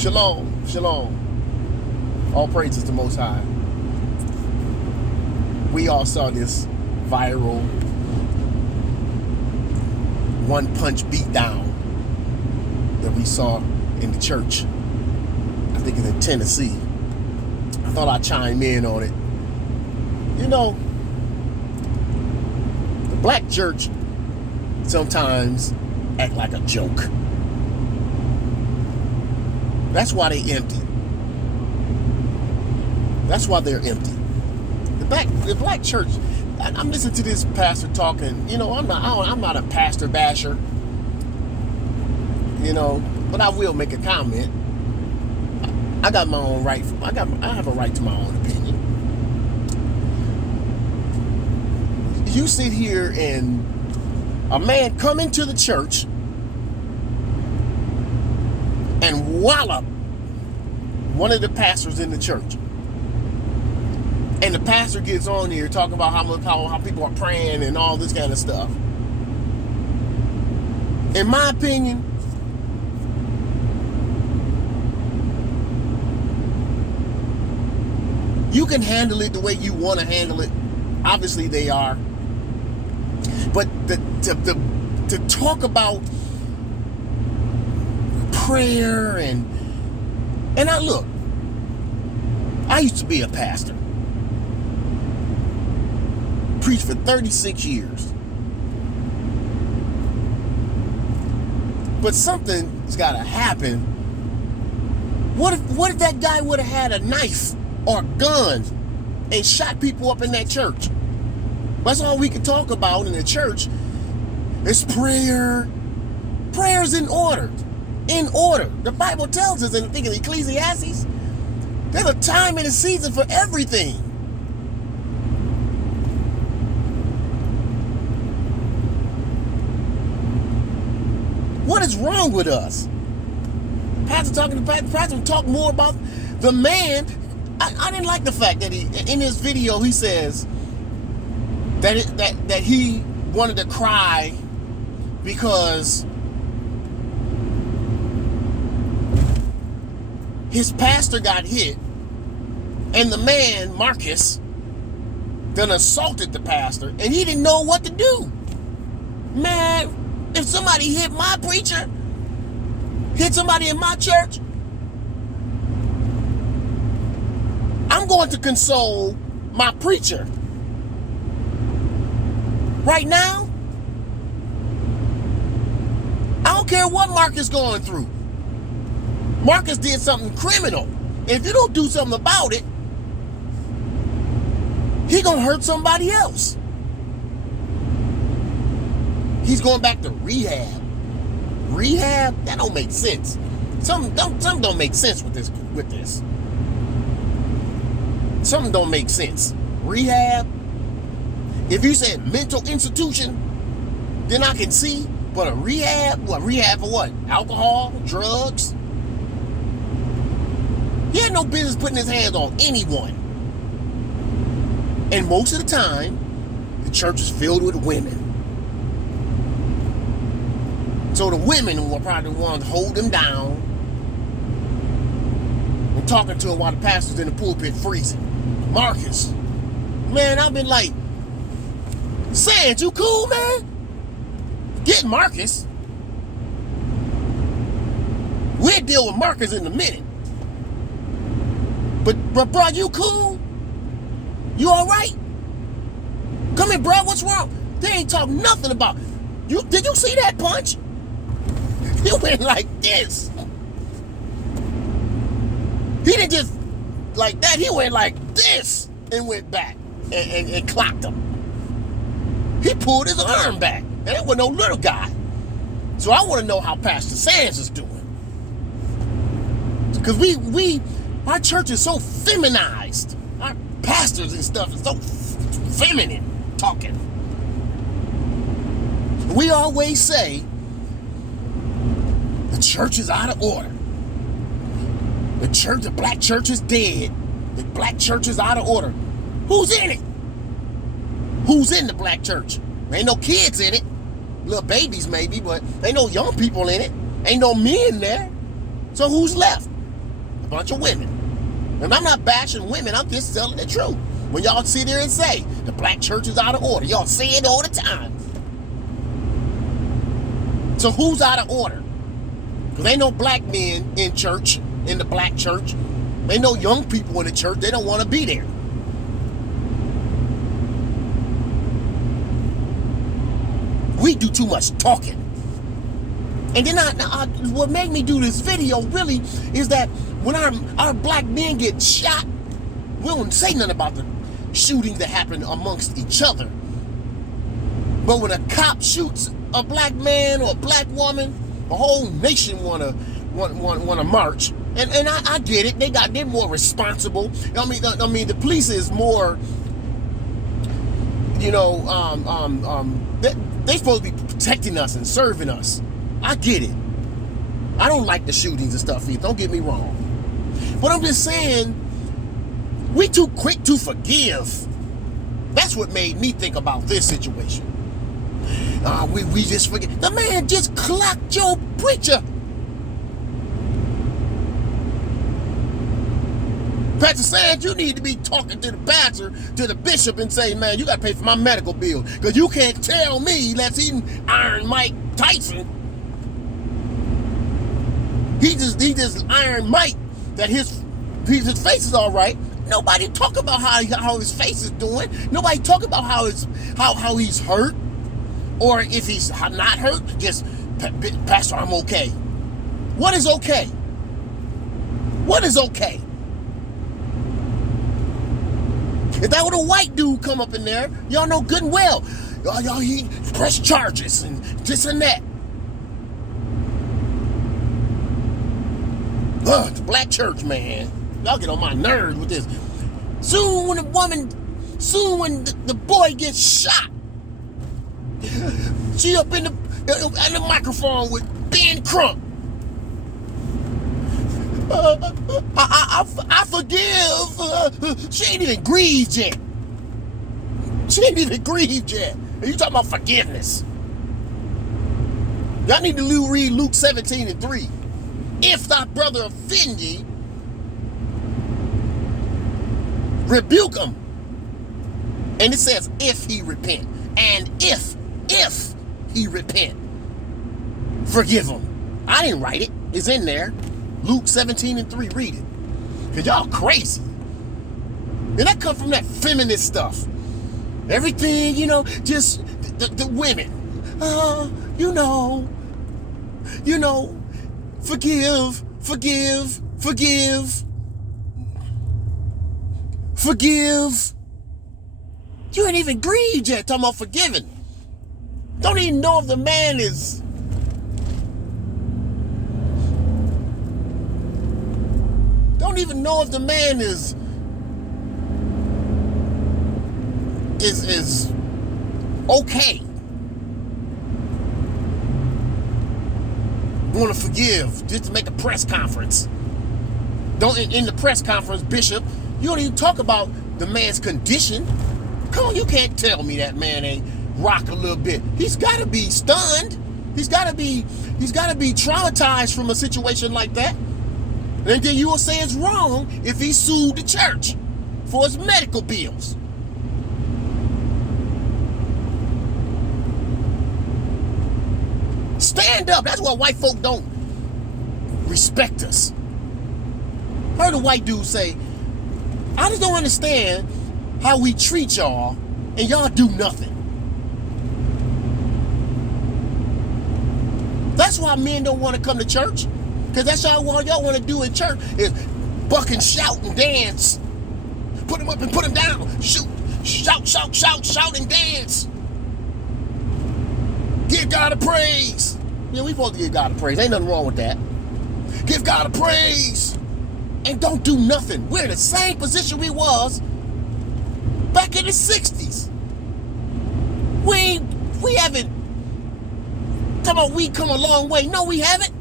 Shalom, shalom. All praises to Most High. We all saw this viral one-punch beatdown that we saw in the church. I think it's in Tennessee. I thought I'd chime in on it. You know, the black church sometimes act like a joke. That's why they empty. That's why they're empty. The black church. I'm listening to this pastor talking. You know, I'm not a pastor basher. You know, but I will make a comment. I got my own right. I have a right to my own opinion. You sit here and a man come into the church and wallop one of the pastors in the church. And the pastor gets on here talking about how people are praying and all this kind of stuff. In my opinion, you can handle it the way you want to handle it. Obviously they are. But to talk about prayer and I used to be a pastor. Preached for 36 years. But something's got to happen. What if that guy would have had a knife or guns and shot people up in that church? That's all we can talk about in the church. It's prayer. Prayer's in order. In order. The Bible tells us, and I think in Ecclesiastes, there's a time and a season for everything. What is wrong with us? Pastor talk more about the man. I didn't like the fact that in his video he says that he wanted to cry because his pastor got hit and the man, Marcus, done assaulted the pastor and he didn't know what to do. Man, if somebody hit my preacher, hit somebody in my church, I'm going to console my preacher. Right now, I don't care what Marcus going through. Marcus did something criminal. If you don't do something about it, he gonna hurt somebody else. He's going back to rehab. Rehab? That don't make sense. Something don't make sense with this. Something don't make sense. Rehab? If you said mental institution, then I can see. But a rehab? What? Rehab for what? Alcohol? Drugs? He had no business putting his hands on anyone. And most of the time, the church is filled with women. So the women were probably the ones to hold him down and talking to him while the pastor's in the pulpit freezing. Marcus, man, I've been like, Sands, you cool, man? Get Marcus. We'll deal with Marcus in a minute. But bro, you cool? You all right? Come here, bro. What's wrong? They ain't talking nothing about you. Did you see that punch? He went like this. He didn't just like that. He went like this and went back and clocked him. He pulled his arm back. And that was no little guy. So I want to know how Pastor Sands is doing. Because our church is so feminized. Our pastors and stuff is so feminine talking. We always say the church is out of order. The black church is dead. The black church is out of order. Who's in it? Who's in the black church? There ain't no kids in it. Little babies maybe, but ain't no young people in it. Ain't no men there. So who's left? bunch of women. And I'm not bashing women, I'm just telling the truth. When y'all sit there and say the black church is out of order, y'all say it all the time. So who's out of order? Because ain't no black men in church, in the black church. Ain't no young people in the church, they don't want to be there. We do too much talking. And then what made me do this video really is that when our black men get shot, we don't say nothing about the shootings that happen amongst each other. But when a cop shoots a black man or a black woman, the whole nation wanna march. And I get it. They're more responsible. I mean the police is more, you know, they supposed to be protecting us and serving us. I get it. I don't like the shootings and stuff either. Don't get me wrong. But I'm just saying, we too quick to forgive. That's what made me think about this situation. We just forget. The man just clocked your preacher. Pastor Sands, you need to be talking to the pastor, to the bishop, and say, man, you got to pay for my medical bill. Because you can't tell me, let's eat Iron Mike Tyson. He just Iron Mike that his face is all right. Nobody talk about how his face is doing. Nobody talk about how he's hurt. Or if he's not hurt, just, Pastor, I'm okay. What is okay? What is okay? If that were a white dude come up in there, y'all know good and well, y'all he press charges and this and that. The black church, man. Y'all get on my nerves with this. Soon when the boy gets shot, she up in the microphone with Ben Crump. I forgive. She ain't even grieved yet. And you talking about forgiveness? Y'all need to read Luke 17:3. If thy brother offend thee, rebuke him. And it says, if he repent. And if he repent, forgive him. I didn't write it. It's in there. Luke 17:3. Read it. Because y'all crazy. And that come from that feminist stuff. Everything, you know, just the women. You know, forgive. You ain't even grieved yet, talking about forgiving. Don't even know if the man is... Don't even know if the man is okay. Want to forgive just to make a press conference. Don't in the press conference, Bishop, you don't even talk about the man's condition. Come on, you can't tell me that man ain't rock a little bit. He's got to be stunned. He's got to be traumatized from a situation like that. And then you will say it's wrong if he sued the church for his medical bills. Stand up. That's why white folk don't respect us. I heard a white dude say, I just don't understand how we treat y'all and y'all do nothing. That's why men don't want to come to church. Because that's all y'all want to do in church is buck and shout and dance. Put them up and put them down. Shoot, shout and dance. Give God a praise. Yeah, we supposed to give God a praise. Ain't nothing wrong with that. Give God a praise. And don't do nothing. We're in the same position we was back in the 60s. We haven't we come a long way. No, we haven't.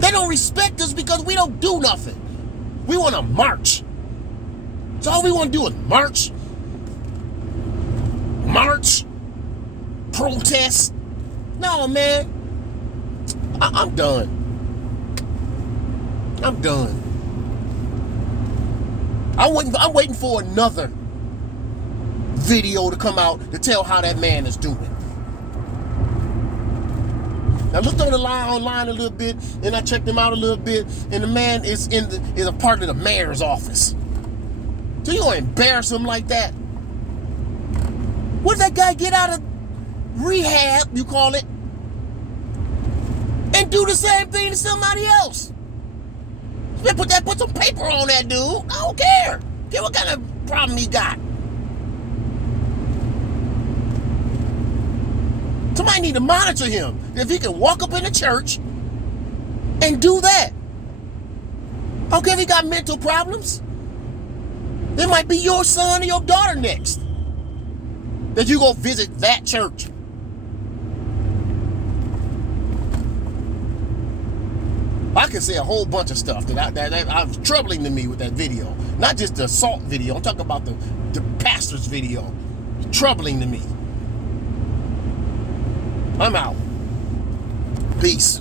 They don't respect us because we don't do nothing. We want to march. So all we want to do is march, protest. No, man. I'm done. I'm done. I'm waiting for another video to come out to tell how that man is doing. I looked online a little bit, and I checked him out a little bit, and the man is a part of the mayor's office. So you gonna embarrass him like that? What if that guy get out of rehab, you call it, and do the same thing to somebody else? Put some paper on that dude. I don't care. Care what kind of problem he got. Somebody need to monitor him. If he can walk up in the church and do that. I don't care if he got mental problems. It might be your son or your daughter next that you go visit that church. I can say a whole bunch of stuff that was troubling to me with that video. Not just the assault video. I'm talking about the pastor's video. It's troubling to me. I'm out. Peace.